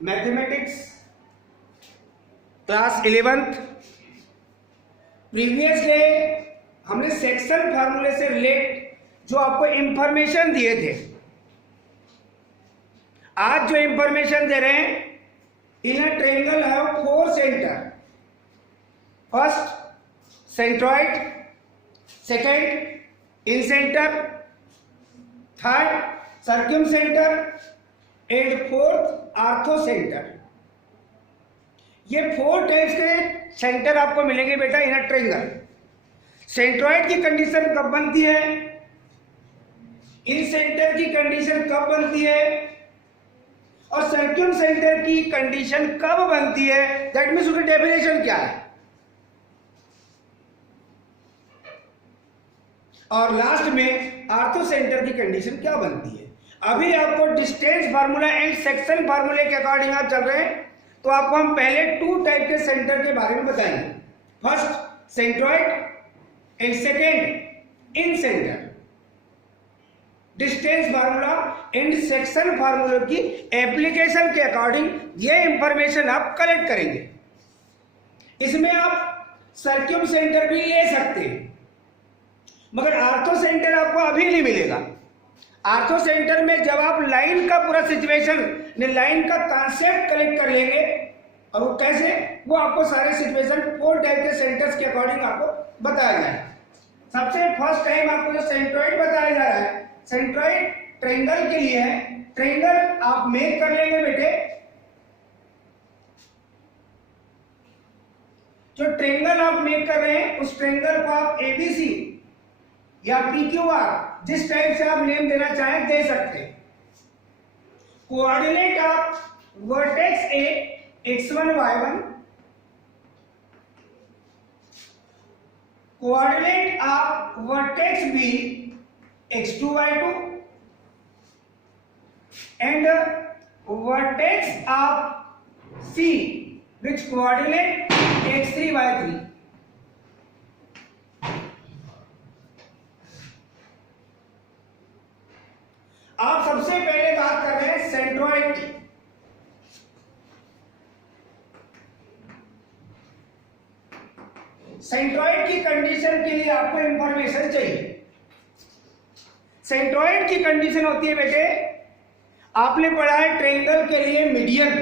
Mathematics class 11th। Previous day हमने section फार्मूले से रिलेट जो आपको इंफॉर्मेशन दिए थे, आज जो इंफॉर्मेशन दे रहे हैं, in a triangle have 4 centre. First centroid, second incentre, third circumcentre and fourth orthocentre. ये 4 टाइप्स के सेंटर आपको मिलेंगे बेटा इन अ ट्रायंगल। सेंट्रॉइड की कंडीशन कब बनती है, इन सेंटर की कंडीशन कब बनती है और सर्क्यूम सेंटर की कंडीशन कब बनती है, दैट मीन्स उसकी डेफिनेशन क्या है। और लास्ट में आर्थो सेंटर की कंडीशन क्या बनती है। अभी आपको डिस्टेंस फार्मूला एंड सेक्शन फार्मूले के अकॉर्डिंग आप चल रहे हैं, तो आपको हम पहले 2 टाइप के सेंटर के बारे में बताएंगे। First centroid and second in centre. Distance formula and section फार्मूले की एप्लीकेशन के अकॉर्डिंग ये इंफॉर्मेशन आप कलेक्ट करेंगे। इसमें आप सर्क्यूम सेंटर भी ले सकते हैं, मगर आर्थो सेंटर आपको अभी नहीं मिलेगा। आर्थो सेंटर में जब आप लाइन का पूरा सिचुएशन, लाइन का कॉन्सेप्ट कलेक्ट कर लेंगे, और वो कैसे, वो आपको सारे सिचुएशन 4 टाइप के सेंटर्स के अकॉर्डिंग आपको बताया जाए। सबसे फर्स्ट टाइम आपको जो सेंट्रॉइड बताया जा रहा है, सेंट्रॉइड ट्रायंगल के लिए है। ट्रायंगल आप मेक कर लेंगे बेटे। जो ट्रायंगल आप मेक कर रहे हैं, उस ट्रायंगल को आप एबीसी या PQR जिस टाइप से आप नेम देना चाहें दे सकते हैं। कोऑर्डिनेट आप vertex A x1 y1, coordinate आप vertex B x2 y2 and vertex आप C which coordinate x3 y3। आप सबसे पहले बात कर रहे हैं सेंट्रॉइड की। सेंट्रॉइड की कंडीशन के लिए आपको इंफॉर्मेशन चाहिए। सेंट्रॉइड की कंडीशन होती है बेटे, आपने पढ़ा है ट्रायंगल के लिए median.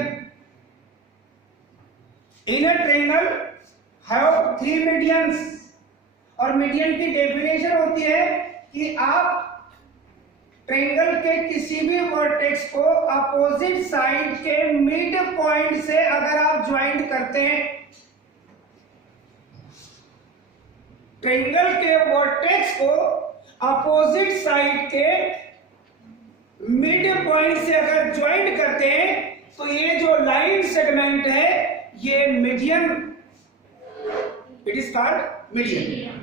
In a triangle have 3 medians, और मीडियन की डेफिनेशन होती है कि आप ट्रायंगल के किसी भी वर्टेक्स को अपोजिट साइड के मिड पॉइंट से अगर आप ज्वाइंट करते हैं, ट्रायंगल के वर्टेक्स को अपोजिट साइड के मिड पॉइंट से अगर ज्वाइंट करते हैं, तो ये जो लाइन सेगमेंट है ये median, it is called median.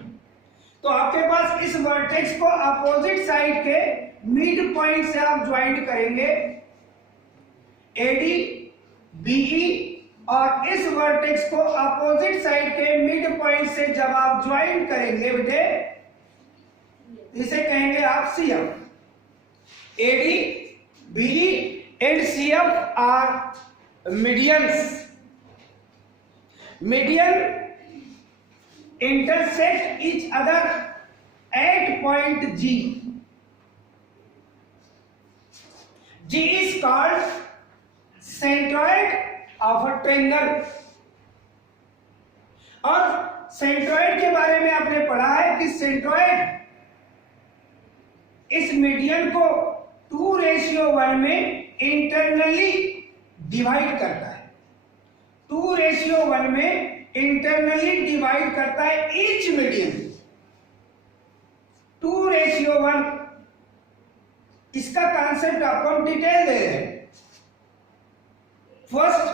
तो आपके पास इस वर्टेक्स को अपोजिट साइड के मिड पॉइंट से आप ज्वाइंट करेंगे AD BE, और इस वर्टेक्स को अपोजिट साइड के मिड पॉइंट से जब आप ज्वाइंट करेंगे बेटे, इसे कहेंगे आप CF। AD BE and CF are medians. Median intersect each other at point G. G is called centroid of a triangle। और सेंट्रॉइड के बारे में आपने पढ़ा है कि सेंट्रॉइड इस मीडियन को 2:1 में इंटरनली डिवाइड करता है। 2:1 में इंटरनली डिवाइड करता है ईच मीडियन। 2:1, इसका कॉन्सेप्ट आपको हम डिटेल दे रहे हैं। फर्स्ट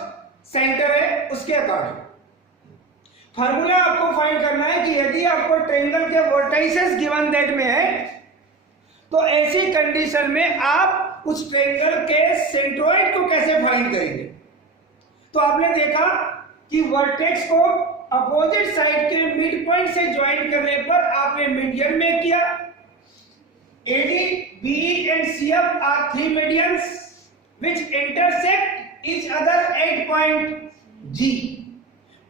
सेंटर है, उसके अकॉर्डिंग फार्मूला आपको फाइंड करना है कि यदि आपको ट्रायंगल के वर्टिसेस गिवन दैट में है, तो ऐसी कंडीशन में आप उस ट्रायंगल के सेंट्रॉइड को कैसे फाइंड करेंगे। तो आपने देखा कि वर्टेक्स को अपोजिट साइड के मिड पॉइंट से ज्वाइन करने पर आपने मीडियन में किया। AD, BE and CF are 3 medians which intersect each other at point G.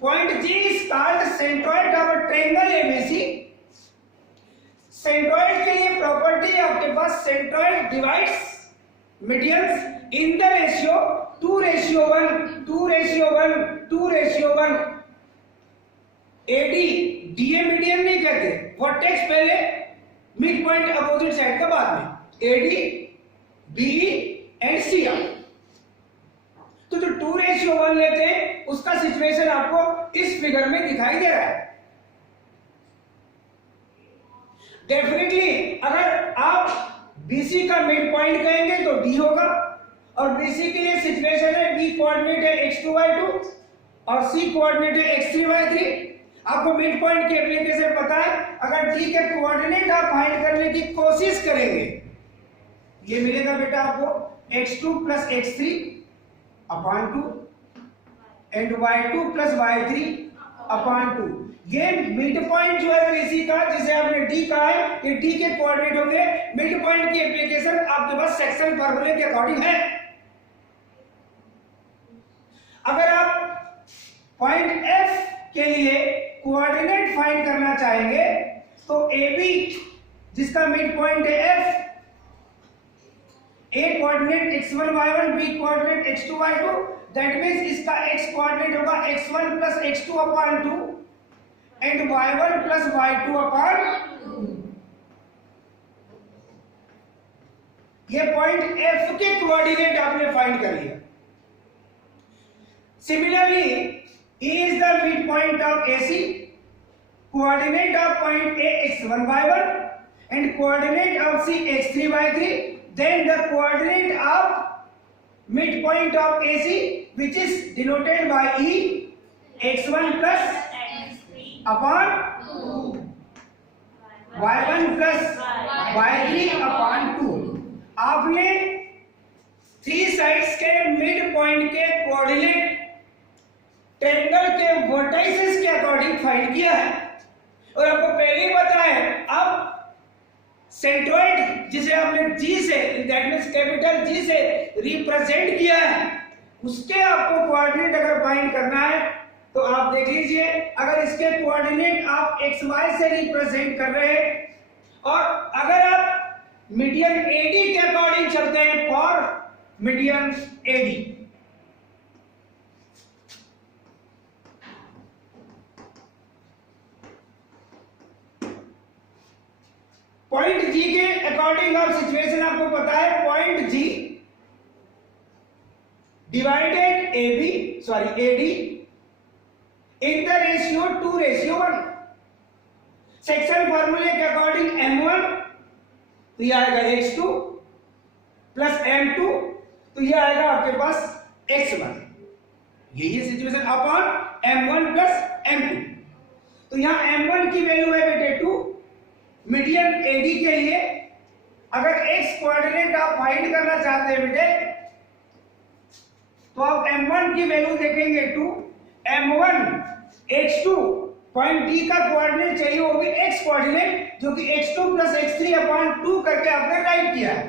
Point G is called centroid of a triangle ABC. Centroid के लिए प्रॉपर्टी आपके पास centroid divides medians in the ratio 2:1 2:1 2:1. AD DA median नहीं कहते, vertex पहले mid point opposite side का बाद में, एडी बीई एंड सीआर. तो जो 2:1 लेते हैं उसका सिचुएशन आपको इस फिगर में दिखाई दे रहा है. डेफिनेटली अगर आप BC का मिड पॉइंट कहेंगे तो D होगा, और BC के लिए सिचुएशन है B कोऑर्डिनेट है x2y2 और C कोऑर्डिनेट है x3y3. आपको मिड पॉइंट की एप्लीकेशन पता है. अगर D के कोऑर्डिनेट आप फाइंड करने की कोशिश करेंगे, ये मिलेगा बेटा आपको x2 + x3 upon 2 and y2 + y3 upon 2. ये मिड पॉइंट जो है BC का, जिसे आपने D कहा है, ये D के कोऑर्डिनेट होंगे. मिड पॉइंट की एप्लीकेशन आपके पास सेक्शन फार्मूले के अकॉर्डिंग है. अगर आप पॉइंट F के लिए कोऑर्डिनेट फाइंड करना चाहेंगे तो AB जिसका मिड पॉइंट है F, A coordinate x1 y1, B coordinate x2 y2, that means इसका x कोऑर्डिनेट होगा x1 + x2 upon 2 and y1 + y2 upon 2. ये पॉइंट F के कोऑर्डिनेट आपने फाइंड कर लिया. Similarly E is the midpoint of AC, coordinate of point A x1 y1 and coordinate of C x3 y3. Then the coordinate of midpoint of AC, which is denoted by E, x1 + upon 2, y1 + y3 upon 2. आपने 3 sides के mid point के coordinate triangle के vertices के according find किया है. और आपको पहले ही पता है, अब सेंट्रॉइड जिसे आपने G से, दैट मींस कैपिटल G से रिप्रेजेंट किया है, उसके आपको कोऑर्डिनेट अगर फाइंड करना है तो आप देख लीजिए. अगर इसके कोऑर्डिनेट आप XY से रिप्रेजेंट कर रहे हैं, और अगर आप मीडियन AD के अकॉर्डिंग चलते हैं for median AD, point G के अकॉर्डिंग आप सिचुएशन आपको पता है. Point G divided AD in the ratio 2:1. Section फार्मूले के अकॉर्डिंग M1 तो यह आएगा x2 + M2 तो यह आएगा आपके पास x1. यही सिचुएशन अपॉन M1 + M2. तो यहां M1 की वैल्यू है बेटे 2. मीडियन AD के लिए अगर x कोऑर्डिनेट आप फाइंड करना चाहते हैं बेटे, तो आप M1 की वैल्यू देखेंगे 2, M1 x2 पॉइंट D का कोऑर्डिनेट चाहिए होगी x कोऑर्डिनेट, जो कि x2 + x3 अपॉन 2 करके आपने राइट किया है,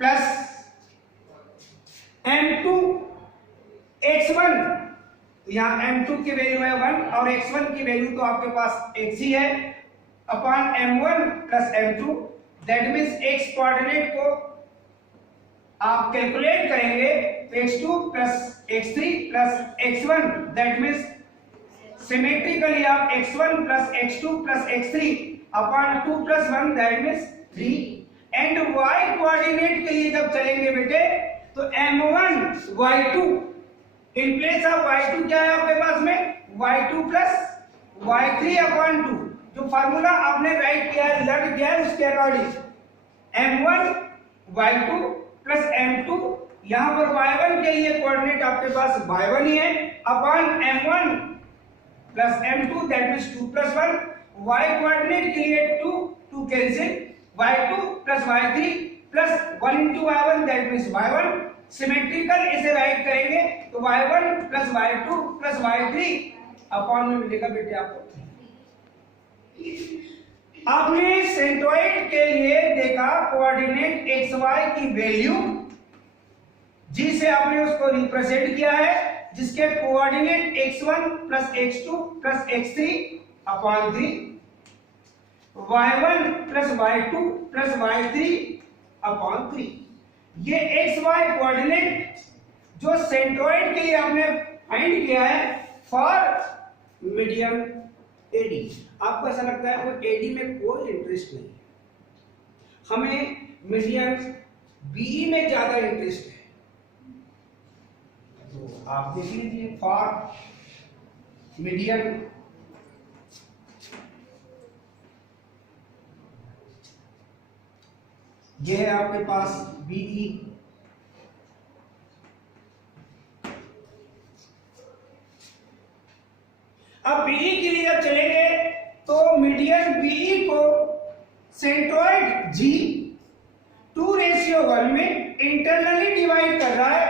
प्लस M2 x1, यहाँ M2 की वैल्यू है 1 और x1 की वैल्यू तो आपके पास x ही है, upon M1 + M2. That means x coordinate को आप कैलकुलेट करेंगे तो x2 + x3 + x1, that means symmetrically आप x1 + x2 + x3 upon 2 + 1, that means 3. And y coordinate के लिए जब चलेंगे बेटे तो M1 y2 in place of y2 क्या है आपके पास में, y2 + y3 अपॉन 2. जो फार्मूला आपने राइट किया है, लर्न किया है, उसके अकॉर्डिंग M1 y2 + M2, यहां पर y1 के लिए कोऑर्डिनेट आपके पास y1 ही है, upon M1 + M2, that means 2 + 1. y coordinate के लिए 2 cancel, y2 + y3 + 1 * y1, that means y1. Symmetrical इसे राइट करेंगे तो y1 + y2 + y3 अपॉन में मिलेगा बेटे आपको. आपने सेंट्रॉइड के लिए देखा का कोऑर्डिनेट एक्स वाई की वैल्यू, जी से आपने उसको रिप्रेजेंट किया है, जिसके coordinate x1 plus x2 plus x3 upon 3, y1 plus y2 plus y3 upon 3। ये एक्स वाई कोऑर्डिनेट जो सेंट्रॉइड के लिए आपने फाइंड किया है फॉर मीडियम एडी। आपको ऐसा लगता है वो एडी में कोई इंटरेस्ट नहीं है, हमें मीडियम बीई में ज्यादा इंटरेस्ट है। तो आप देख लीजिए फॉर मीडियम ये है आपके पास बीई, अब बीई के लिए जब चलेंगे तो मीडियन बीई को सेंट्रॉइड जी 2:1 में इंटरनली डिवाइड कर रहा है।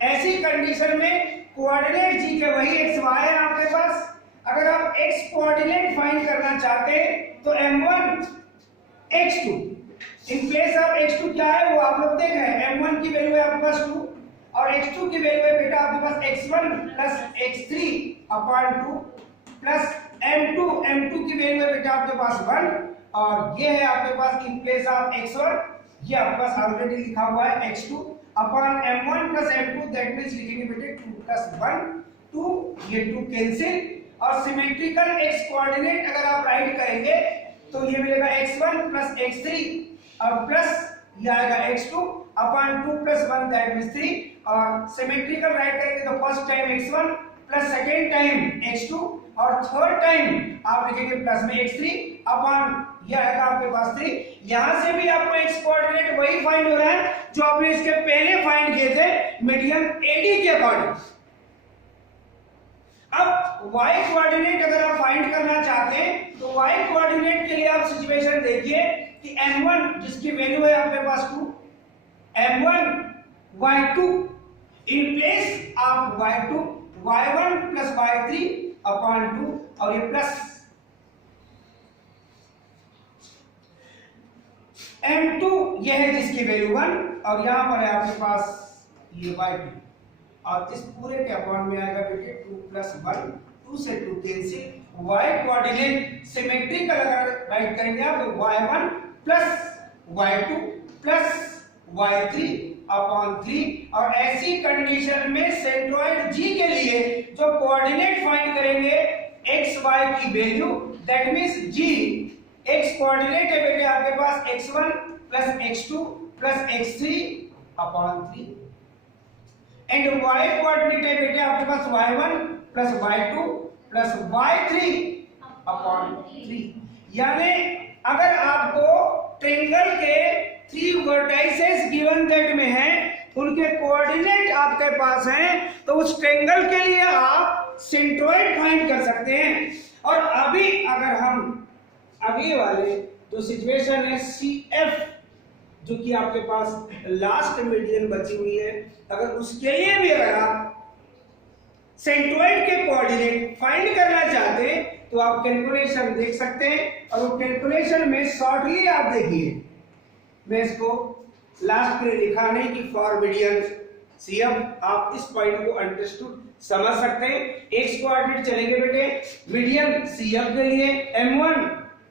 ऐसी कंडीशन में कोऑर्डिनेट जी के वही एक्स वाई है आपके पास। अगर आप एक्स कोऑर्डिनेट फाइंड करना चाहते हैं तो m1 x2 in place of x2 क्या है वो आप लोग देख रहे हैं। m1 की वैल्यू है आपके पास 2 और x2 की वैल्यू है बेटा आपके पास x1 plus x3 upon 2 plus m2 की वैल्यू है बेटा आपके पास 1 और ये है आपके पास इन प्लेस ऑफ x1 ये आपके पास ऑलरेडी लिखा हुआ है x2 upon m1 plus m2 that means लिखेंगे बेटे 2 प्लस 1 2 ये 2 कैंसिल और सिमेट्रिकल x कोऑर्डिनेट अगर आप राइट करेंगे तो ये मिलेगा x1 प्लस x3 और प्लस ये आएगा x2 upon 2 plus 1 that means 3 और सिमेट्रिकल राइट करेंगे तो first time x1 plus second time x2 और थर्ड टाइम आप लिखेंगे प्लस में x3 अपॉन ये आएगा आपके पास 3। यहां से भी आपको x कोऑर्डिनेट वही फाइंड हो रहा है जो आपने इसके पहले फाइंड किए थे मीडियन एडी के अकॉर्डिंग। अब y कोऑर्डिनेट अगर आप फाइंड करना चाहते हैं तो y कोऑर्डिनेट के लिए आप सिचुएशन देखिए कि m1 जिसकी वैल्यू है आपके पास 2 m1 y2 इन प्लेस आप y2 y1 plus y3 upon 2 और ये प्लस m2 ये है जिसकी वैल्यू 1 और यहां पर है आपके पास ये y2 और इस पूरे के अपॉन में आएगा बेटे 2 प्लस 1 2 से 2 कैंसिल। y कोऑर्डिनेट सिमेट्रिकल अगर राइट करेंगे आप तो y1 plus y2 plus y3 upon 3 और ऐसी कंडीशन में सेंट्रॉइड जी के लिए जो कोऑर्डिनेट फाइंड करेंगे x y की value that means g x coordinate है बेटे आपके पास x1 plus x2 plus x3 upon 3 and y coordinate है बेटे आपके पास y1 plus y2 plus y3 upon 3। यानी अगर आपको ट्रायंगल के 3 वर्टाइसेस गिवन दैट में हैं उनके कोऑर्डिनेट आपके पास हैं तो उस ट्रायंगल के लिए आप सेंट्रॉइड फाइंड कर सकते हैं। और अभी अगर हम अगले वाले जो सिचुएशन है CF जो कि आपके पास लास्ट मीडियन बची हुई है अगर उसके लिए भी अगर आप सेंट्रॉइड के कोऑर्डिनेट फाइंड करना चाहते हैं तो आप कैलकुलेशन देख सकते हैं और वो कैलकुलेशन में शॉर्टली आप देखिए मैं इसको लास्ट में लिखा नहीं कि फॉर मीडियन CF आप इस पॉइंट को अंडरस्टूड समझ सकते हैं। एक्स कोऑर्डिनेट चलेंगे बेटे मीडियन CF के लिए m1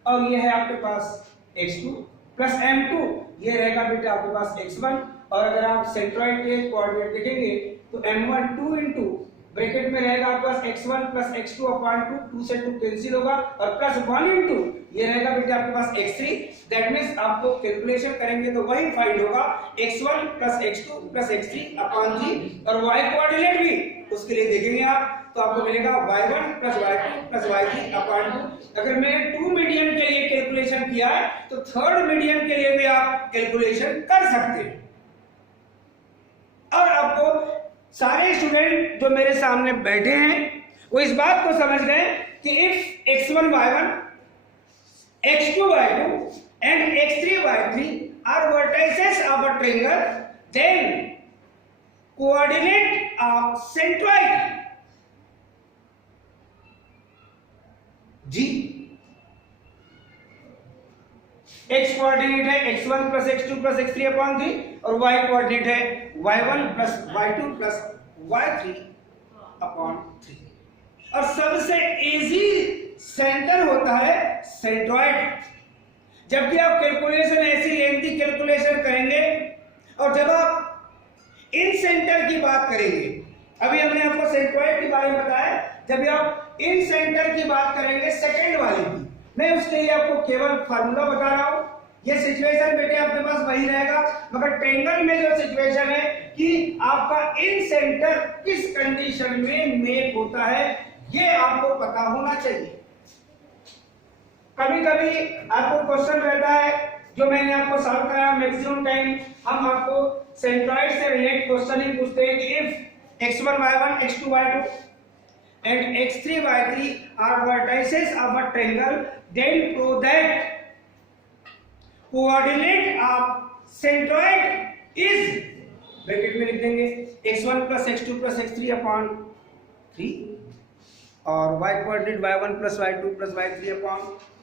और ये है आपके पास x2 प्लस m2 ये रहेगा बेटे आपके पास x1 और अगर आप सेंट्रॉइड के कोऑर्डिनेट देखेंगे तो m1 2 इंटू ब्रैकेट में रहेगा आपके पास x1 प्लस x2 अपॉन 2 से 2 कैंसिल होगा और प्लस 1 इंटू ये रहेगा बेटे आपके पास x3 दैट मींस आपको कैलकुलेशन करेंगे तो वही फाइंड होगा x1 plus x2 plus x3 upon 3 और y कोऑर्डिनेट भी उसके लिए देखेंगे आप तो आपको मिलेगा y1 plus y2 plus y3 upon 2। अगर मैंने 2 मीडियन के लिए कैलकुलेशन किया है तो थर्ड मीडियन के लिए भी आप कैलकुलेशन कर सकते हैं। और आपको सारे स्टूडेंट जो मेरे सामने बैठे हैं वो इस बात को समझ गए कि if x1 y1 x2 y2 and x3 y3 are vertices of a triangle then coordinate of centroid G x coordinate है x1 plus x2 plus x3 upon 3 और y कोऑर्डिनेट है y1 plus y2 plus y3 upon 3। और सबसे easy centre होता है centroid. जब भी आप कैलकुलेशन ऐसी लेंथी कैलकुलेशन करेंगे और जब आप इन सेंटर की बात करेंगे, अभी हमने आपको सेंट्रॉइड के बारे में बताया, जब आप इन सेंटर की बात करेंगे सेकंड वाले की, मैं उसके लिए आपको केवल फार्मूला बता रहा हूं। ये सिचुएशन बेटे आपके पास वही रहेगा, मगर ट्रायंगल में जो सिचुएशन है कि आपका इन सेंटर किस कंडीशन में मेक होता है, ये आपको पता होना चाहिए। कभी कभी आपको क्वेश्चन रहता है जो मैंने आपको सॉल्व कराया, मैक्सिमम टाइम हम आपको सेंट्रॉइड से रिलेटेड क्वेश्चन ही पूछते हैं कि if x1 y1 x2 y2 and x3 y3 are vertices of a triangle, then prove that coordinate of centroid is, bracket में लिख देंगे x1 plus x2 plus x3 upon 3 और y coordinate y1 plus y2 plus y3 upon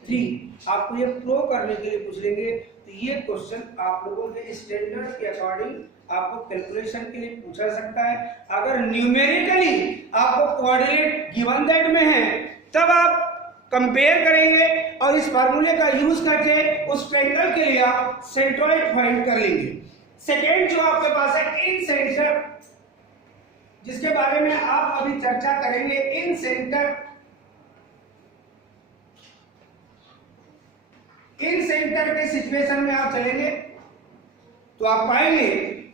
3। आपको ये prove करने के लिए पूछ लेंगे, तो ये क्वेश्चन आप लोगों के स्टैंडर्ड के अकॉर्डिंग आपको कैलकुलेशन के लिए पूछा सकता है। अगर न्यूमेरिकली आपको कोऑर्डिनेट गिवन दैट में है, तब आप कंपेयर करेंगे और इस फार्मूले का यूज करके उस ट्रायंगल के लिए आप सेंट्रॉइड फाइंड कर लेंगे। सेकेंड जो आपके पास है इन सेंटर, जिसके बारे में आप अभी चर्चा करेंगे। इन सेंटर, इन सेंटर के सिचुएशन में आप चलेंगे तो आप पाएंगे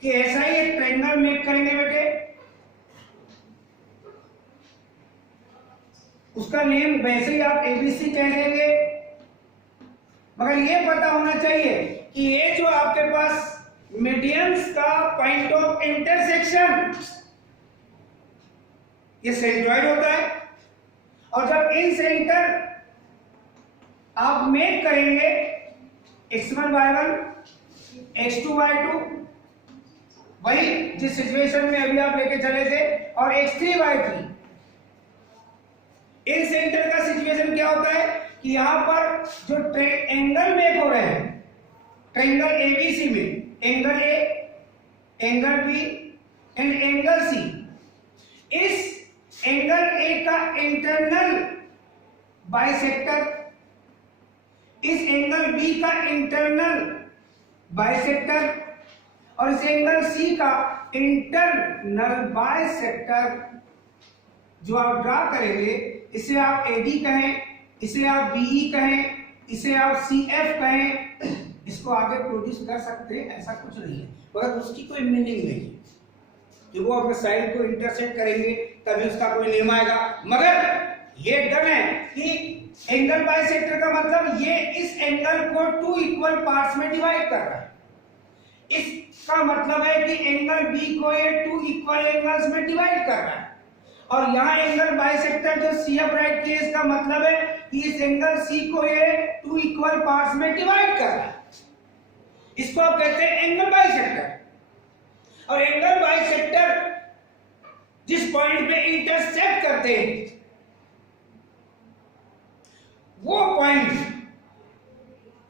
कि ऐसा ही एक ट्रायंगल मेक करेंगे बेटे, उसका नेम वैसे ही आप एबीसी कह देंगे, मगर ये पता होना चाहिए कि ये जो आपके पास मीडियंस का पॉइंट ऑफ इंटरसेक्शन, ये सेंट्रॉइड होता है। और जब इन सेंटर आप मेक करेंगे x1 y1 x2 y2, वही जिस सिचुएशन में अभी आप लेके चले थे, और x3 y3, इन सेंटर का सिचुएशन क्या होता है कि यहां पर जो एंगल मेक हो रहे हैं ट्रायंगल एबीसी में, angle A, angle B and angle C, इस एंगल ए का इंटरनल बाइसेक्टर, इस एंगल बी का इंटरनल बाइसेक्टर और इस एंगल सी का इंटरनल बाइसेक्टर जो आप ड्रा करेंगे, इसे आप एडी कहें, इसे आप बीई कहें, इसे आप सीएफ कहें, इसको आगे प्रोड्यूस कर सकते हैं, ऐसा कुछ नहीं है, मगर उसकी कोई मीनिंग नहीं है कि वो अपने साइड को इंटरसेक्ट करेंगे तभी उसका कोई नेम आएगा। मगर ये डन है कि एंगल बाइसेक्टर का मतलब ये इस एंगल को 2 इक्वल पार्ट्स में डिवाइड कर रहा है। इसका मतलब है कि एंगल बी को ये 2 इक्वल एंगल्स में डिवाइड कर रहा है, और यहाँ एंगल बाइसेक्टर जो सीएफ राइट के, इसका मतलब है कि इस एंगल सी को ये 2 इक्वल पार्ट्स में डिवाइड कर रहा है। इसको आप कहते हैं एंगल बाइसेक्टर। और एंगल बाइसेक्टर जिस पॉइंट पे इंटरसेक्ट करते हैं, वो पॉइंट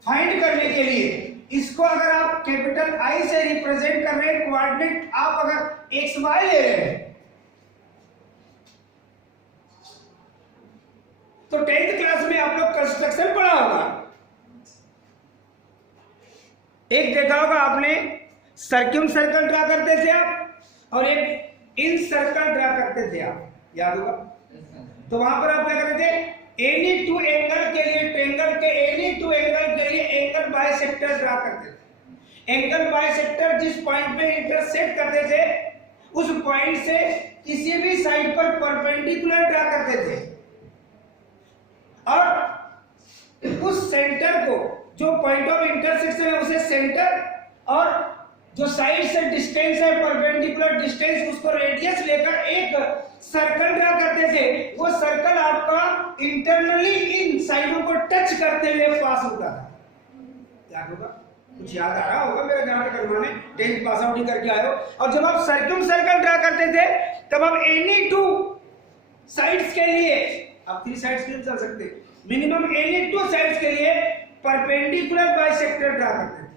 फाइंड करने के लिए इसको अगर आप कैपिटल आई से रिप्रेजेंट कर रहे हैं, कोऑर्डिनेट आप अगर एक्स वाई ले रहे हैं, तो 10th क्लास में आप लोग कंस्ट्रक्शन पढ़ा होगा। एक देखा होगा आपने, सर्क्यूम सर्कल ड्रा करते थे आप, और एक इन सर्कल ड्रा करते थे आप, याद होगा। तो वहां पर आप क्या करते थे, एनी टू एंगल के लिए, ट्रायंगल के एनी टू एंगल के लिए एंगल बाइसेक्टर ड्रा करते थे। एंगल बाइसेक्टर जिस पॉइंट पे इंटरसेक्ट करते थे, उस पॉइंट से किसी भी साइड पर परपेंडिकुलर ड्रा करते थे, और उस सेंटर को, जो पॉइंट ऑफ इंटरसेक्शन है उसे सेंटर, और जो साइड से डिस्टेंस है परपेंडिकुलर डिस्टेंस, उसको रेडियस लेकर एक सर्कल ड्रा करते थे। वो सर्कल आपका इंटरनली इन साइडों को टच करते हुए पास होता था। याद होगा, कुछ याद आ रहा होगा मेरा जहां तक अनुमान है, 10th पास आउट ही करके आए हो। और जब आप सर्क्यूम सर्कल ड्रा करते थे, तब आप एनी 2 साइड्स के लिए, आप 3 साइड्स के लिए चल सकते, मिनिमम एनी 2 साइड्स के लिए परपेंडिकुलर बाइसेक्टर ड्रा करते थे।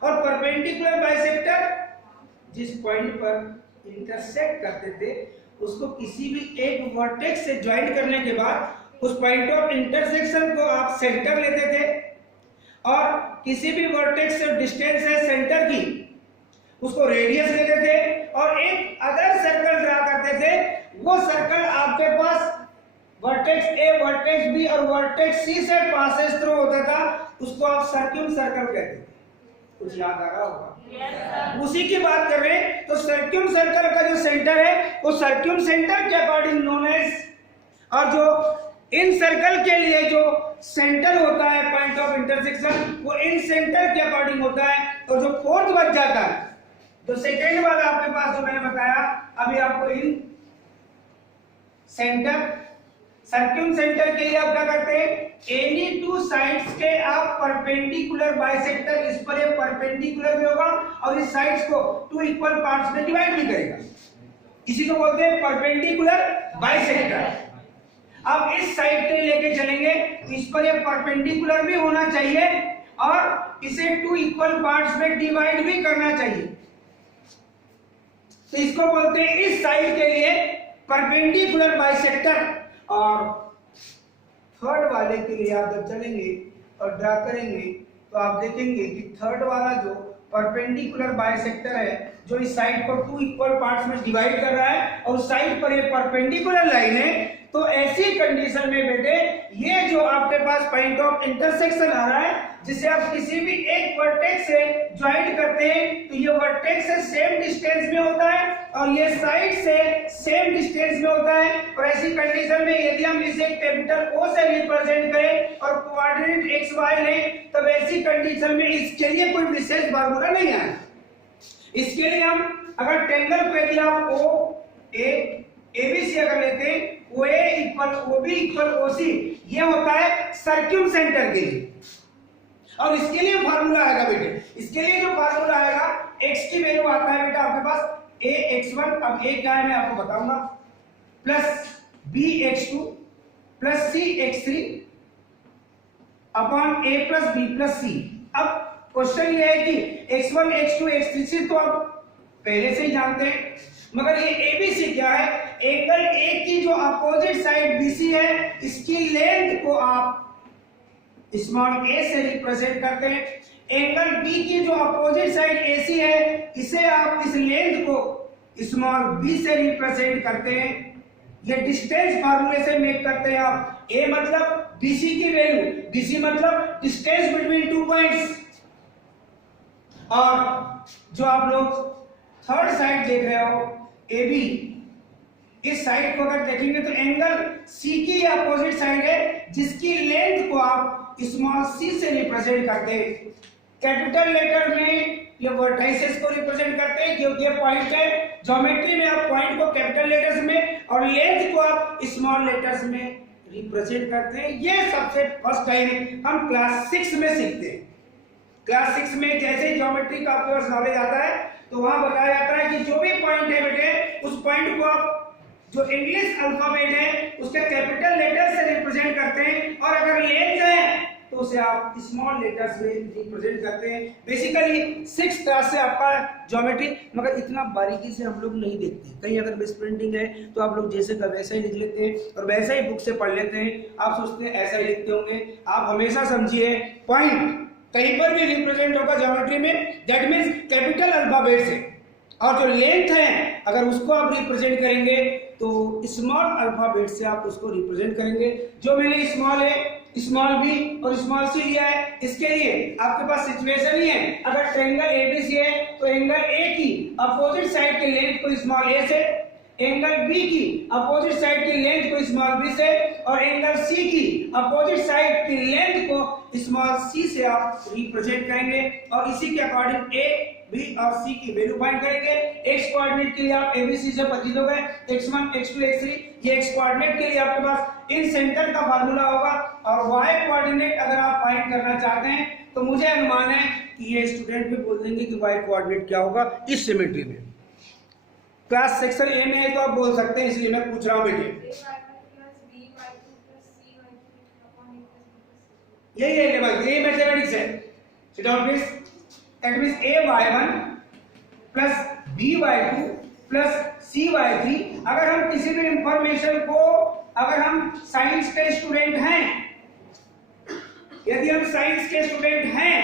और परपेंडिकुलर बाइसेक्टर जिस पॉइंट पर इंटरसेक्ट करते थे उसको किसी भी एक वर्टेक्स से ज्वाइन करने के बाद उस पॉइंट ऑफ इंटरसेक्शन को आप सेंटर लेते थे और किसी भी वर्टेक्स से डिस्टेंस है सेंटर की उसको रेडियस लेते थे और एक अदर सर्कल ड्रा करते थे। वो सर्कल आपके पास वर्टेक्स ए, वर्टेक्स बी और वर्टेक्स सी से पासेस थ्रू होता था, उसको आप सर्क्यूम सर्कल कहते थे। कुछ याद आ रहा होगा? Yes, उसी की बात कर रहे हैं। तो सर्क्यूम सर्कल का जो सेंटर है वो सर्क्यूम सेंटर के अकॉर्डिंग नोन एज, और जो इन सर्कल के लिए जो सेंटर होता है पॉइंट ऑफ इंटरसेक्शन वो इन सेंटर के अकॉर्डिंग होता है। और जो फोर्थ बच जाता है, जो सेकेंड वाला आपके पास जो मैंने बताया अभी आपको, इन सेंटर सर्क्यूम सेंटर के लिए आप क्या करते हैं, एनी टू साइड्स के आप परपेंडिकुलर बाइसेक्टर, इस पर ये परपेंडिकुलर भी होगा और इस साइड्स को टू इक्वल पार्ट्स में डिवाइड भी करेगा, इसी को बोलते हैं परपेंडिकुलर बाइसेक्टर। अब इस साइड के लेके चलेंगे तो इस पर ये परपेंडिकुलर भी होना चाहिए और इसे टू इक्वल पार्ट्स में डिवाइड भी करना चाहिए, तो इसको बोलते हैं इस साइड के लिए परपेंडिकुलर बाइसेक्टर। और थर्ड वाले के लिए आप जब चलेंगे और ड्रा करेंगे तो आप देखेंगे कि थर्ड वाला जो परपेंडिकुलर बाइसेक्टर है जो इस साइड को टू इक्वल पार्ट्स में डिवाइड कर रहा है और उस साइड पर ये परपेंडिकुलर लाइन है, तो ऐसी कंडीशन में बेटे ये जो आपके पास पॉइंट ऑफ इंटरसेक्शन आ रहा है जिसे आप किसी भी एक वर्टेक्स से ज्वाइन करते हैं तो ये वर्टेक्स से सेम डिस्टेंस में होता है और ये साइड से सेम डिस्टेंस में होता है। और ऐसी कंडीशन में यदि हम इसे कैपिटल O से रिप्रेजेंट करें और कोऑर्डिनेट एक्स वाई लें तब ऐसी कंडीशन में इसके लिए कोई विशेष फार्मूला नहीं है। इसके लिए हम अगर ट्रायंगल पे यदि आप O A ABC अगर लेते हैं OA equal OB equal OC, ये होता है सर्क्यूम सेंटर के लिए। और इसके लिए फार्मूला आएगा बेटे, इसके लिए जो फार्मूला आएगा x की वैल्यू आता है बेटा आपके पास ax1, अब a क्या है मैं आपको बताऊंगा, plus bx2 plus cx3 upon a plus b plus c। अब क्वेश्चन ये है कि x1 x2 x3 से तो आप पहले से ही जानते हैं, मगर ये ABC क्या है, एंगल A की जो अपोजिट साइड BC है इसकी लेंथ को आप स्मॉल a से रिप्रेजेंट करते हैं। एंगल B की जो अपोजिट साइड AC है इसे आप इस लेंथ को स्मॉल b से रिप्रेजेंट करते हैं। ये डिस्टेंस फार्मूले से मेक करते हैं आप। a मतलब BC की वैल्यू, BC मतलब डिस्टेंस बिटवीन टू पॉइंट्स। और जो आप लोग थर्ड साइड देख रहे हो AB, इस साइड को अगर देखेंगे तो एंगल C की अपोजिट साइड है जिसकी लेंथ को आप स्मॉल c से रिप्रेजेंट करते हैं। कैपिटल लेटर में ये वर्टाइसेस को रिप्रेजेंट करते हैं क्योंकि ये पॉइंट है। ज्योमेट्री में आप पॉइंट को कैपिटल लेटर्स में और लेंथ को आप स्मॉल लेटर्स में रिप्रेजेंट करते हैं। ये सबसे फर्स्ट टाइम हम क्लास 6 में सीखते हैं। क्लास 6 में जैसे ज्योमेट्री का आपके पास नॉलेज आता है तो वहां बताया जाता है कि जो भी पॉइंट है बेटे उस पॉइंट को आप जो इंग्लिश अल्फाबेट है उसके कैपिटल लेटर से रिप्रेजेंट करते हैं और अगर लेंथ है तो उसे आप स्मॉल लेटर्स में रिप्रेजेंट करते हैं। बेसिकली 6th क्लास से आपका ज्योमेट्री, मगर इतना बारीकी से हम लोग नहीं देखते। कहीं अगर मिस प्रिंटिंग है तो आप लोग जैसे का वैसा ही लिख लेते हैं और वैसा ही बुक से पढ़ लेते हैं। आप सोचते हैं ऐसा ही लिखते होंगे। आप हमेशा समझिए पॉइंट कहीं पर भी रिप्रेजेंट होगा ज्योमेट्री में दैट मींस कैपिटल अल्फाबेट से, और जो लेंथ है अगर उसको आप रिप्रेजेंट करेंगे तो स्मॉल अल्फाबेट से आप उसको रिप्रेजेंट करेंगे। जो मैंने स्मॉल ए, स्मॉल बी और स्मॉल सी लिया है, इसके लिए आपके पास सिचुएशन ही है। अगर ट्रायंगल एबीसी है तो एंगल ए की अपोजिट साइड के लेंथ को स्मॉल ए से, एंगल बी की अपोजिट साइड की लेंथ को स्मॉल बी से और एंगल सी की अपोजिट साइड की लेंथ को स्मॉल सी से आप रिप्रेजेंट करेंगे और इसी के अकॉर्डिंग ए, बी और सी की वैल्यू फाइंड करेंगे। एक्स कोऑर्डिनेट के लिए आप एबीसी से परिचित हो गए, x1 x2 x3, ये एक्स कोऑर्डिनेट के लिए आपके पास इन सेंटर का फार्मूला होगा। और वाई कोऑर्डिनेट अगर आप फाइंड करना चाहते हैं तो मुझे अनुमान है कि ये स्टूडेंट भी बोल देंगे कि वाई कोऑर्डिनेट क्या होगा इस सिमेट्री में। क्लास सेक्शन ए में है तो आप बोल सकते हैं, इसलिए मैं पूछ रहा हूँ बेटे। यही है लेवल, यही मैथमेटिक्स है। That means a/1 plus b/2 plus c/3। अगर हम किसी भी इंफॉर्मेशन को, अगर हम साइंस के स्टूडेंट हैं, यदि हम साइंस के स्टूडेंट हैं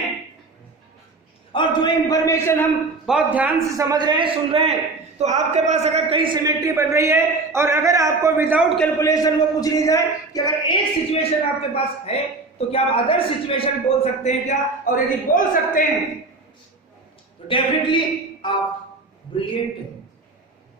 और जो इंफॉर्मेशन हम बहुत ध्यान से समझ रहे हैं, सुन रहे हैं, तो आपके पास अगर कई सिमेट्री बन रही है और अगर आपको विदाउट कैलकुलेशन वो पूछ ली जाए कि अगर एक सिचुएशन आपके पास है तो क्या आप अदर सिचुएशन बोल सकते हैं क्या, और यदि बोल सकते हैं तो डेफिनेटली आप ब्रिलियंट हैं,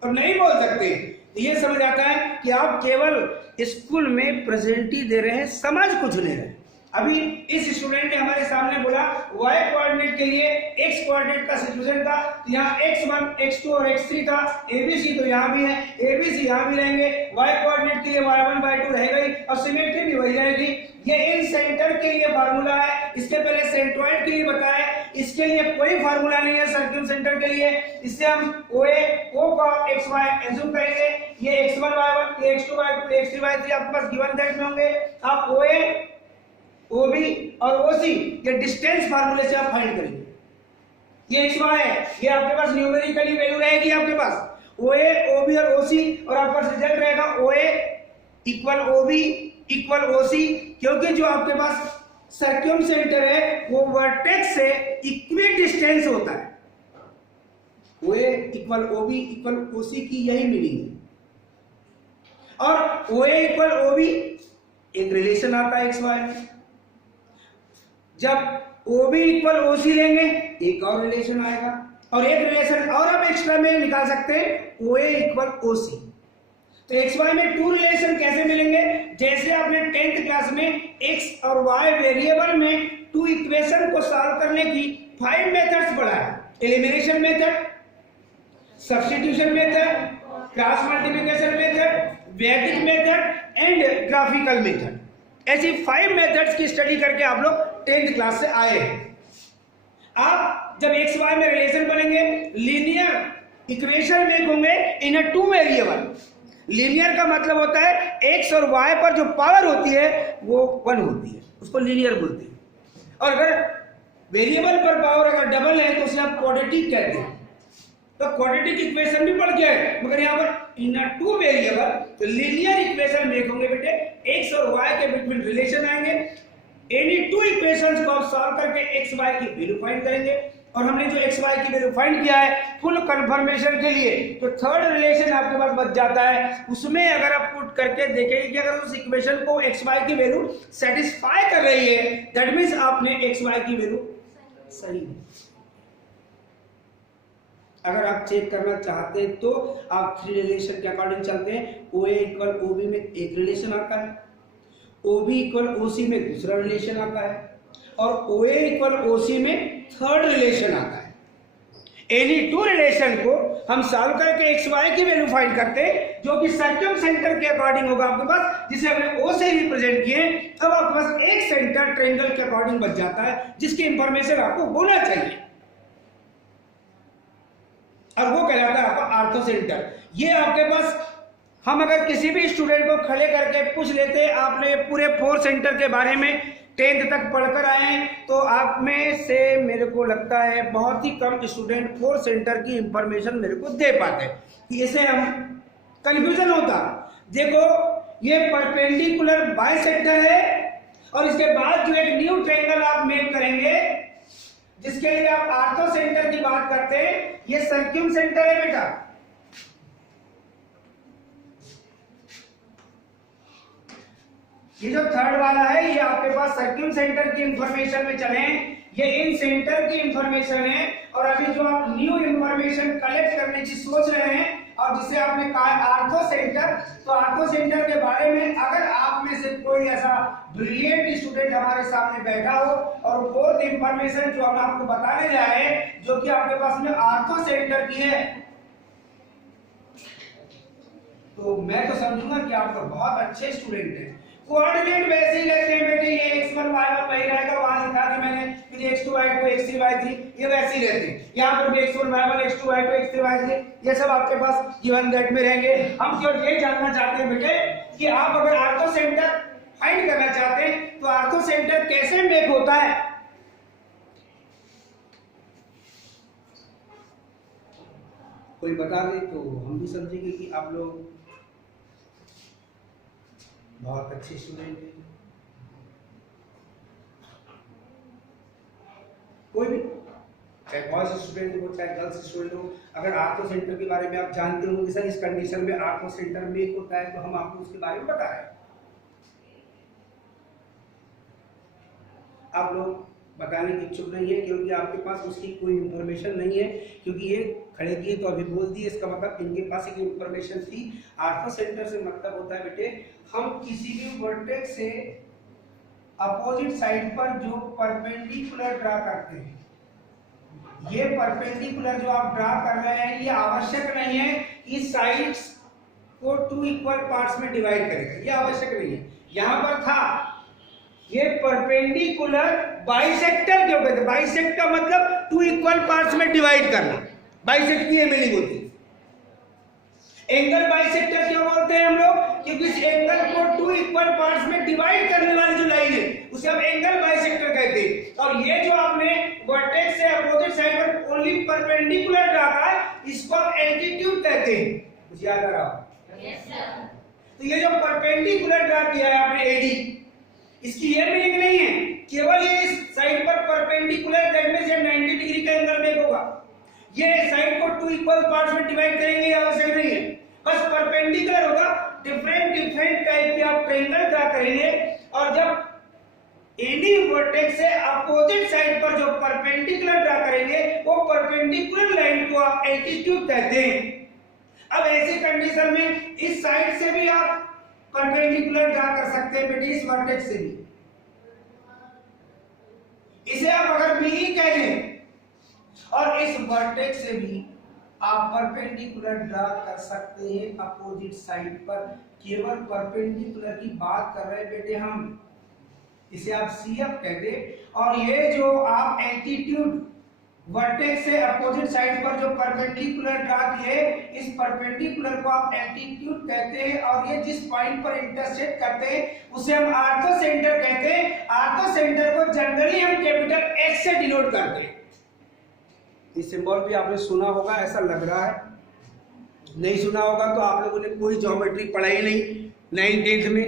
और नहीं बोल सकते तो ये समझ आता है कि आप केवल स्कूल में प्रेजेंट ही दे रहे हैं, समझ कुछ ले रहे हैं। अभी इस स्टूडेंट ने हमारे सामने बोला y कोऑर्डिनेट के लिए x कोऑर्डिनेट का सिचुएशन था, तो यहाँ x1, x2 और x3 था, abc तो यहाँ भी है, abc यहाँ भी रहेंगे, y कोऑर्डिनेट के लिए y1 y2 रहेगा ही, और सिमेट्री भी वही रहेगी। ये इन सेंटर के लिए फार्मूला है, इसके पहले सेंट्रॉइड के लिए बताया, इसके लिए कोई फार्मूला नहीं है सर्किल सेंटर के लिए। इससे हम o का xy एज्यूम करेंगे, ये x1 y1, ये x2 y2, ये x3 y3 आपके पास गिवन दैट में होंगे। आप OA, OB और OC ये डिस्टेंस फार्मूले से आप फाइंड करेंगे। ये xy है, ये आपके पास न्यूमेरिकली वैल्यू रहेगी आपके पास OA, OB और OC, और आपका रिजल्ट रहेगा OA equal OB equal OC, क्योंकि जो आपके पास सर्क्यूम सेंटर है वो वर्टेक्स से इक्वी डिस्टेंस होता है। OA equal OB equal OC की यही मीनिंग है, और OA इक्वल OB एक रिलेशन आता है xy में। जब OB इक्वल OC लेंगे एक और रिलेशन आएगा, और एक रिलेशन और आप एक्स्ट्रा में निकाल सकते हैं OA इक्वल OC। तो XY में टू रिलेशन कैसे मिलेंगे, जैसे आपने 10th क्लास में x और y वेरिएबल में टू इक्वेशन को सॉल्व करने की 5 मेथड्स पढ़ाया, elimination method, substitution method, cross multiplication method, वैदिक मेथड एंड ग्राफिकल मेथड। ऐसी 5 मेथड्स की स्टडी करके आप लोग 10th क्लास से आए हैं। आप जब एक्स वाई में रिलेशन बनेंगे, लीनियर इक्वेशन मेक होंगे इन अ टू वेरिएबल। लीनियर का मतलब होता है एक्स और वाई पर जो पावर होती है वो 1 होती है, उसको लीनियर बोलते हैं। और अगर वेरिएबल पर पावर अगर डबल है तो उसे आप क्वाड्रेटिक कहते हैं। तो क्वाड्रेटिक इक्वेशन भी पढ़ के है, मगर यहाँ पर इन टू वेरिएबल तो लीनियर इक्वेशन मेक होंगे बेटे, एक्स और वाई के बिटवीन रिलेशन आएंगे। एनी टू इक्वेशंस को आप सॉल्व करके एक्स वाई की वैल्यू फाइंड करेंगे, और हमने जो एक्स वाई की वैल्यू फाइंड किया है फुल कंफर्मेशन के लिए, तो थर्ड रिलेशन आपके पास बच जाता है। उसमें अगर आप पुट करके देखेंगे कि अगर उस इक्वेशन को एक्स वाई की वैल्यू सेटिस्फाई कर रही है, दैट मींस आपने एक्स वाई की वैल्यू सही है। अगर आप चेक करना चाहते हैं तो आप 3 रिलेशन के अकॉर्डिंग चलते हैं। OA इक्वल OB में एक रिलेशन आता है, OB इक्वल OC में दूसरा रिलेशन आता है, और OA इक्वल OC में थर्ड रिलेशन आता है। एनी टू रिलेशन को हम सॉल्व करके एक्स वाई की वैल्यू फाइंड करते हैं, जो कि सर्कम सेंटर के अकॉर्डिंग होगा आपके पास, जिसे हमने O से रिप्रेजेंट किए। अब आपके पास एक सेंटर ट्रायंगल के अकॉर्डिंग बच जाता है, जिसकी इंफॉर्मेशन आपको होना चाहिए, और वो कहलाता है आपका आर्थो सेंटर। ये आपके पास हम अगर किसी भी स्टूडेंट को खड़े करके पूछ लेते आपने पूरे 4 सेंटर के बारे में 10th तक पढ़कर आए हैं, तो आप में से मेरे को लगता है बहुत ही कम स्टूडेंट 4 सेंटर की इंफॉर्मेशन मेरे को दे पाते, इसे हम कंफ्यूजन होता। देखो ये परपेंडिकुलर बाइसेक्टर है, और इसके बाद जो एक न्यू ट्रायंगल आप मेक करेंगे जिसके लिए आप आर्थो सेंटर की बात करते हैं, ये सर्क्यूम सेंटर है बेटा। ये जो थर्ड वाला है ये आपके पास सर्क्यूम सेंटर की इंफॉर्मेशन में चले, ये इन सेंटर की इंफॉर्मेशन है। और अभी जो आप न्यू इंफॉर्मेशन कलेक्ट करने की सोच रहे हैं और जिसे आपने कहा आर्थो सेंटर, तो आर्थो सेंटर के बारे में अगर आप में से कोई ऐसा ब्रिलियंट स्टूडेंट हमारे सामने बैठा हो और फोर्थ इंफॉर्मेशन जो हम आपको बताने जा रहे हैं जो कि आपके पास में आर्थो सेंटर की है, तो मैं तो समझूंगा कि आप तो बहुत अच्छे स्टूडेंट हैं। कोऑर्डिनेट वैसे ही रहते हैं बेटे, ये x1 y1 वही रहेगा, वहां लिखा था मैंने, फिर x2 y2 x3 y3 ये वैसे ही रहते हैं। यहाँ पर भी x1 y1 x2 y2 x3 y3 ये सब आपके पास गिवन दैट में रहेंगे। हम केवल ये जानना चाहते हैं बेटे कि आप अगर आर्थो सेंटर फाइंड करना चाहते हैं तो आर्थो सेंटर कैसे मेक होता है, कोई बता दे तो हम भी समझेंगे कि आप लोग बहुत अच्छे स्टूडेंट हैं। कोई भी, चाहे बॉयज स्टूडेंट हो चाहे गर्ल्स स्टूडेंट हो, अगर आर्थो सेंटर के बारे में आप जानते हो कि सर इस कंडीशन में आर्थो सेंटर मेक होता है, तो हम आपको उसके बारे में बता रहे हैं। आप लोग बताने की इच्छुक नहीं है क्योंकि आपके पास उसकी कोई इंफॉर्मेशन नहीं है, क्योंकि ये खड़े किए तो अभी बोल दिए, इसका मतलब इनके पास एक इंफॉर्मेशन थी। आर्थो सेंटर से मतलब होता है बेटे, हम किसी भी वर्टेक्स से अपोजिट साइड पर जो परपेंडिकुलर ड्रा करते हैं, ये परपेंडिकुलर जो आप ड्रा कर रहे हैं ये आवश्यक नहीं है कि साइड्स को 2 इक्वल पार्ट्स में डिवाइड करेगा, ये आवश्यक नहीं है। यहां पर था ये परपेंडिकुलर बाइसेक्टर क्यों कहते हैं, बाइसेक्ट का मतलब 2 इक्वल पार्ट्स में डिवाइड करना, बाइसेक्ट की ये मीनिंग होती है। एंगल बाइसेक्टर क्यों बोलते हैं हम लोग, क्योंकि इस एंगल को 2 इक्वल पार्ट्स में डिवाइड करने वाली जो लाइन है उसे हम एंगल बाइसेक्टर कहते हैं। और ये जो आपने वर्टेक्स से अपोजिट साइड पर ओनली परपेंडिकुलर ड्रा किया इसको आप एल्टीट्यूड कहते हैं, कुछ याद आ रहा हो? Yes sir. तो ये जो परपेंडिकुलर ड्रा किया है आपने एडी, इसकी ये मीनिंग नहीं है केवल ये इस साइड पर परपेंडिकुलर दैट मींस 90 डिग्री का एंगल मेक होगा, ये साइड को 2 इक्वल पार्ट्स में डिवाइड करेंगे ये आवश्यक नहीं है, बस परपेंडिकुलर होगा। डिफरेंट टाइप के आप ट्रायंगल ड्रा करेंगे और जब एनी वर्टेक्स से अपोजिट साइड पर जो परपेंडिकुलर ड्रा करेंगे वो परपेंडिकुलर लाइन को आप एल्टीट्यूड कहते हैं। अब ऐसी कंडीशन में इस साइड से भी आप परपेंडिकुलर ड्रा कर सकते हैं बेटे, इस वर्टेक्स से भी, इसे आप अगर बी कह दें और इस वर्टेक्स से भी आप परपेंडिकुलर ड्रा कर सकते हैं अपोजिट साइड पर, केवल परपेंडिकुलर की बात कर रहे हैं बेटे हम, इसे आप सीएफ कहते। और ये जो आप एल्टीट्यूड वर्टेक्स से अपोजिट साइड पर जो परपेंडिकुलर ड्रा किए इस परपेंडिकुलर को आप एल्टीट्यूड कहते हैं, और ये जिस पॉइंट पर इंटरसेक्ट करते हैं उसे हम आर्थो सेंटर कहते हैं। आर्थो सेंटर को जनरली हम कैपिटल एक्स से डिनोट करते हैं। ये सिंबल भी आपने सुना होगा, ऐसा लग रहा है, नहीं सुना होगा तो आप लोगों ने कोई ज्योमेट्री पढ़ाई नहीं 9th में,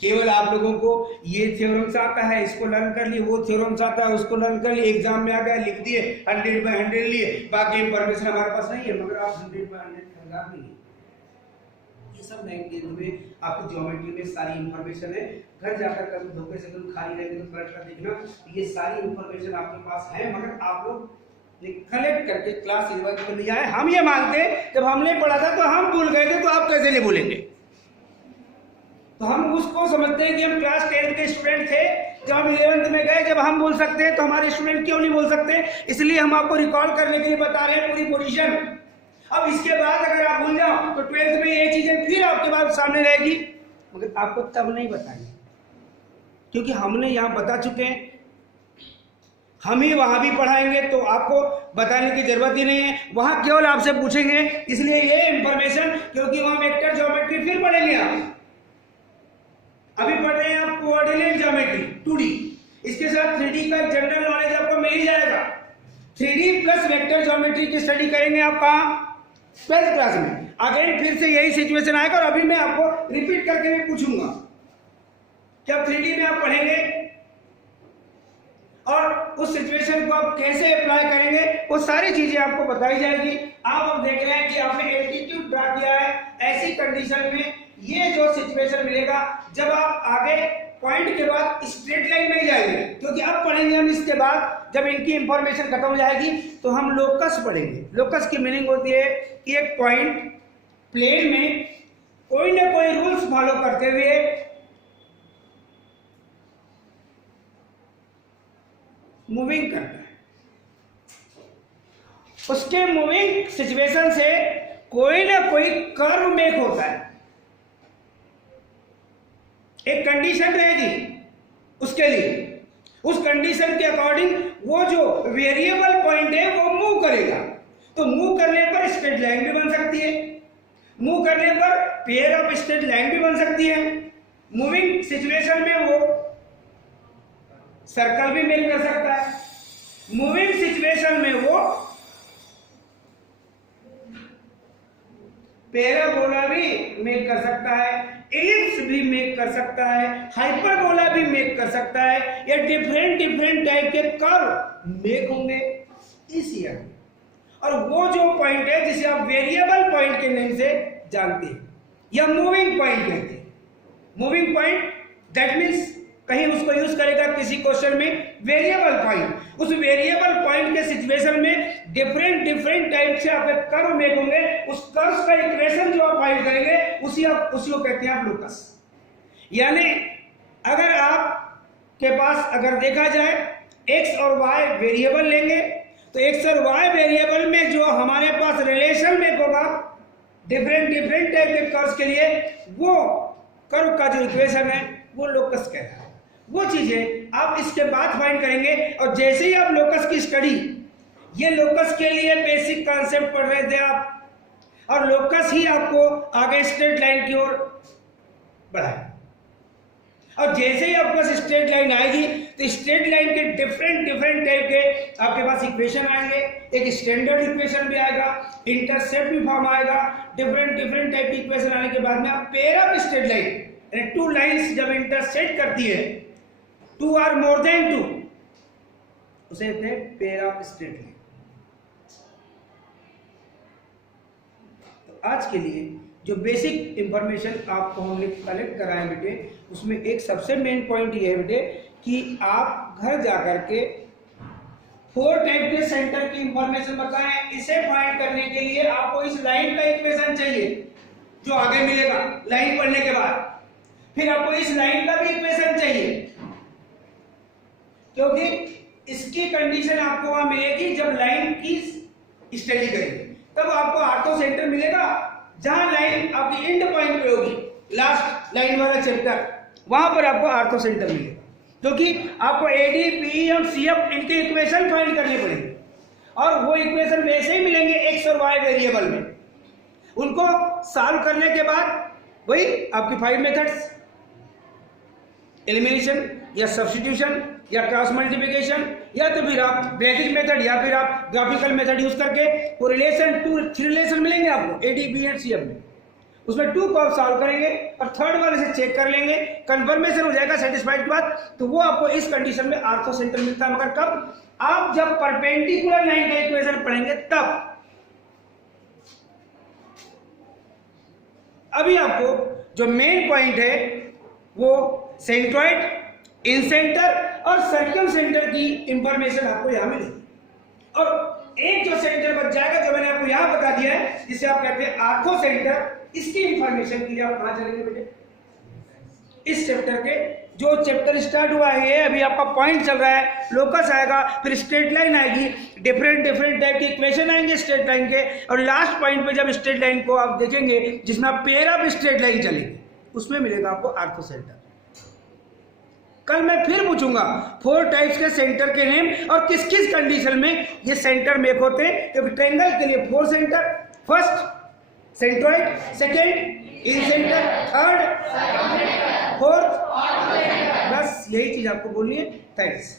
केवल आप लोगों को ये थ्योरम्स आता है इसको लर्न कर लिए, वो थ्योरम्स आता है उसको लर्न कर लिए, एग्जाम में आ गया लिख दिए 100/100 लिए, बाकी इंफॉर्मेशन हमारे पास नहीं है, मगर आप 100/100 खरीदार नहीं है। ये सब 9th में आपको ज्योमेट्री में सारी इंफॉर्मेशन है, घर जाकर कभी धोखे से तुम खाली रहेंगे तो पलट कर देखना, ये सारी इंफॉर्मेशन आपके पास है, मगर आप लोग कलेक्ट करके क्लास 11 में नहीं आए। हम ये मानते हैं जब हमने पढ़ा था तो हम भूल गए थे, तो आप कैसे नहीं भूलेंगे, तो हम उसको समझते हैं कि हम क्लास 10th के स्टूडेंट थे, जब हम 11th में गए, जब हम बोल सकते हैं तो हमारे स्टूडेंट क्यों नहीं बोल सकते, इसलिए हम आपको रिकॉल करने के लिए बता रहे हैं पूरी पोजीशन। अब इसके बाद अगर आप भूल जाओ तो 12th में ये चीजें फिर आपके बाद सामने रहेगी, मगर आपको तब नहीं बताएंगे क्योंकि हमने यहाँ बता चुके हैं, हम ही वहां भी पढ़ाएंगे तो आपको बताने की जरूरत ही नहीं है, वहां केवल आपसे पूछेंगे, इसलिए ये इंफॉर्मेशन, क्योंकि वहां वेक्टर ज्योमेट्री फिर पढ़ेंगे आप, अभी पढ़ रहे हैं आप कोऑर्डिनेट ज्योमेट्री 2D, इसके साथ 3D का जनरल नॉलेज आपको मिल ही जाएगा। 3D प्लस वेक्टर ज्योमेट्री की स्टडी करेंगे आप कहाँ, 12th क्लास में। अगेन फिर से यही सिचुएशन आएगा, और अभी मैं आपको रिपीट करके भी पूछूंगा कि अब 3D में आप पढ़ेंगे और उस सिचुएशन को आप कैसे अप्लाई करेंगे, वो सारी चीजें आपको बताई जाएगी। आप अब देख रहे हैं कि आपने एल्टीट्यूड ड्रा किया है, ऐसी कंडीशन में ये जो सिचुएशन मिलेगा, जब आप आगे पॉइंट के बाद स्ट्रेट लाइन में जाएंगे, क्योंकि अब पढ़ेंगे हम इसके बाद जब इनकी इंफॉर्मेशन खत्म हो जाएगी तो हम लोकस पढ़ेंगे। लोकस की मीनिंग होती है कि एक पॉइंट प्लेन में कोई ना कोई रूल्स फॉलो करते हुए मूविंग करता है, उसके मूविंग सिचुएशन से कोई ना कोई कर्व मेक होता है, एक कंडीशन रहेगी उसके लिए, उस कंडीशन के अकॉर्डिंग वो जो वेरिएबल पॉइंट है वो मूव करेगा। तो मूव करने पर स्ट्रेट लाइन भी बन सकती है, मूव करने पर पेयर ऑफ स्ट्रेट लाइन भी बन सकती है, मूविंग सिचुएशन में वो सर्कल भी मेक कर सकता है, मूविंग सिचुएशन में वो पैराबोला भी मेक कर सकता है, एलिप्स भी मेक कर सकता है, हाइपरबोला भी मेक कर सकता है, या डिफरेंट टाइप के कर्व मेक होंगे इस ईयर। और वो जो पॉइंट है जिसे आप वेरिएबल पॉइंट के नेम से जानते हैं या मूविंग पॉइंट कहते हैं। मूविंग पॉइंट दैट मीन्स कहीं उसको यूज करेगा किसी क्वेश्चन में वेरिएबल पॉइंट, उस वेरिएबल पॉइंट के सिचुएशन में डिफरेंट टाइप से आपके कर्व मेक होंगे, उस कर्व का इक्वेशन जो आप फाइंड करेंगे उसी को कहते हैं आप लोकस। यानी अगर आप के पास अगर देखा जाए एक्स और वाई वेरिएबल लेंगे तो एक्स और वाई वेरिएबल में जो हमारे पास रिलेशन मेक होगा डिफरेंट टाइप के कर्व के लिए, वो कर्व का जो इक्वेशन है वो लोकस कहता है। वो चीजें आप इसके बाद फाइंड करेंगे। और जैसे ही आप लोकस की स्टडी, ये लोकस के लिए बेसिक कॉन्सेप्ट पढ़ रहे थे आप, और लोकस ही आपको आगे स्ट्रेट लाइन की ओर बढ़ाए। और जैसे ही आपके पास स्ट्रेट लाइन आएगी तो स्ट्रेट लाइन के डिफरेंट टाइप के आपके पास इक्वेशन आएंगे। एक स्टैंडर्ड इक्वेशन भी आएगा, इंटरसेप्ट भी फॉर्म आएगा। डिफरेंट टाइप की इक्वेशन आने के बाद में आप पेयर ऑफ स्ट्रेट लाइन, यानी टू लाइंस जब इंटरसेक्ट करती है, two or more than two, उसे कहते हैं पेयर ऑफ स्ट्रेट लाइन। तो आज के लिए जो बेसिक इंफॉर्मेशन आपको हमने कलेक्ट कराए बेटे, उसमें एक सबसे मेन पॉइंट ये है बेटे कि आप घर जाकर के 4 टाइप के सेंटर की इंफॉर्मेशन बताएं। इसे फाइंड करने के लिए आपको इस लाइन का इक्वेशन चाहिए जो आगे मिलेगा लाइन पढ़ने के बाद, फिर आपको इस लाइन का भी इक्वेशन चाहिए, क्योंकि इसकी कंडीशन आपको वहां मिलेगी जब लाइन की स्टडी करेंगे, तब आपको आर्थो सेंटर मिलेगा जहां लाइन आपकी एंड पॉइंट पे होगी, लास्ट लाइन वाला चैप्टर, वहां पर आपको आर्थो सेंटर मिलेगा। क्योंकि आपको एडी, पीई और सीएफ इनके इक्वेशन फाइंड करने पड़ेंगे, और वो इक्वेशन वैसे ही मिलेंगे एक्स और वाई वेरिएबल में। उनको सॉल्व करने के बाद वही आपकी 5 मेथड्स, एलिमिनेशन या सब्स्टिट्यूशन या क्रॉस मल्टीप्लिकेशन, या तो फिर आप ब्रैकेट मेथड या फिर आप ग्राफिकल मेथड यूज करके वो रिलेशन 3 रिलेशन मिलेंगे आपको एडी, बी एंड सीएफ में। उसमें 2 को आप सॉल्व करेंगे और थर्ड वाले से चेक कर लेंगे, कंफर्मेशन हो जाएगा सेटिस्फाइड के बाद, तो वो आपको इस कंडीशन में आर्थो सेंटर मिलता है। मगर कब? आप जब परपेंडिकुलर लाइन का इक्वेशन पढ़ेंगे तब। अभी आपको जो मेन पॉइंट है वो सेंट्रॉइड, इन सेंटर और सर्कम सेंटर की इंफॉर्मेशन आपको यहां मिलेगी। और एक जो सेंटर बच जाएगा जो मैंने आपको यहां बता दिया है, जिसे आप कहते हैं आर्थो सेंटर, इसकी इंफॉर्मेशन के लिए आप कहां चलेंगे बेटे? इस चैप्टर के जो चैप्टर स्टार्ट हुआ है, अभी आपका पॉइंट चल रहा है, लोकस आएगा, फिर स्ट्रेट लाइन आएगी, डिफरेंट टाइप के इक्वेशन आएंगे स्ट्रेट लाइन के, और लास्ट पॉइंट पे जब स्ट्रेट लाइन को आप देखेंगे जिसमें आप पेयर ऑफ स्ट्रेट लाइन चलेंगे, उसमें मिलेगा आपको आर्थो सेंटर। कल मैं फिर पूछूंगा 4 टाइप्स के सेंटर के नेम और किस किस कंडीशन में ये सेंटर मेक होते हैं। क्योंकि ट्रायंगल के लिए 4 centre, first centroid, second in centre, third, fourth, बस यही चीज आपको बोलनी है। थैंक्स।